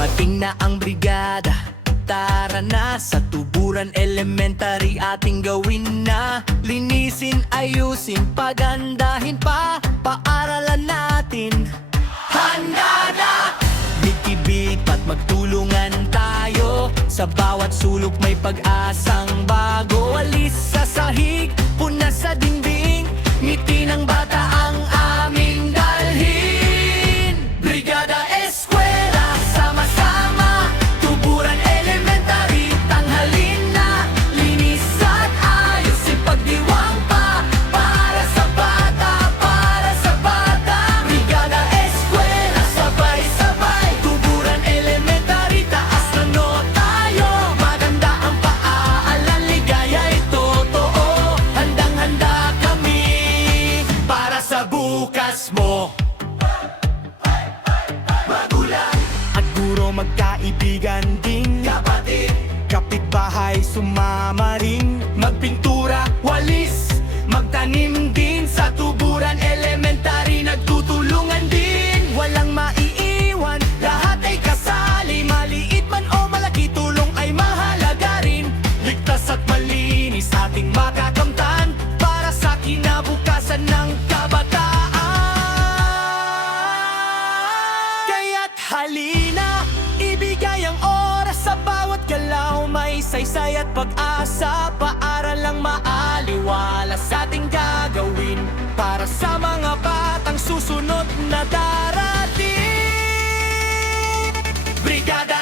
Dumating na ang brigada, tara na sa Tuburan Elementary ating gawin na. Linisin, ayusin, pagandahin pa, paaralan natin. Handa na! Bitibit at magtulungan tayo, sa bawat sulok may pag-asang bago. Alis sa sahig, punas sa dingding, ngiti ng bata ang aming dalhin. Brigada Eskwela, sama-sama, Tuburan Elementary, tanghalin na. Linis at ayos, ipagdiwang pa, para sa bata, para sa bata. Brigada Eskwela, sabay-sabay, Tuburan Elementary, taas na no tayo. Maganda ang paaralan, ligaya'y totoo. Handang-handa kami para sa bukas mo. Magulang at guro, magkaibigan din, kapatid, kapitbahay, sumama rin. Magpintura, walis, magtanim din, sa Tuburan Elementary nagtutulungan din. Walang maiiwan, lahat ay kasali, maliit man o malaki, tulong ay mahalaga rin. Ligtas at malinis ating makakamtan, para sa kinabukasan ng kabataan. Kaya't halina, ibigay ang oras, sa bawat galaw may saysay at pag-asa. Paaralang maaliwala sa ating gagawin, para sa mga batang susunod na darating. Brigada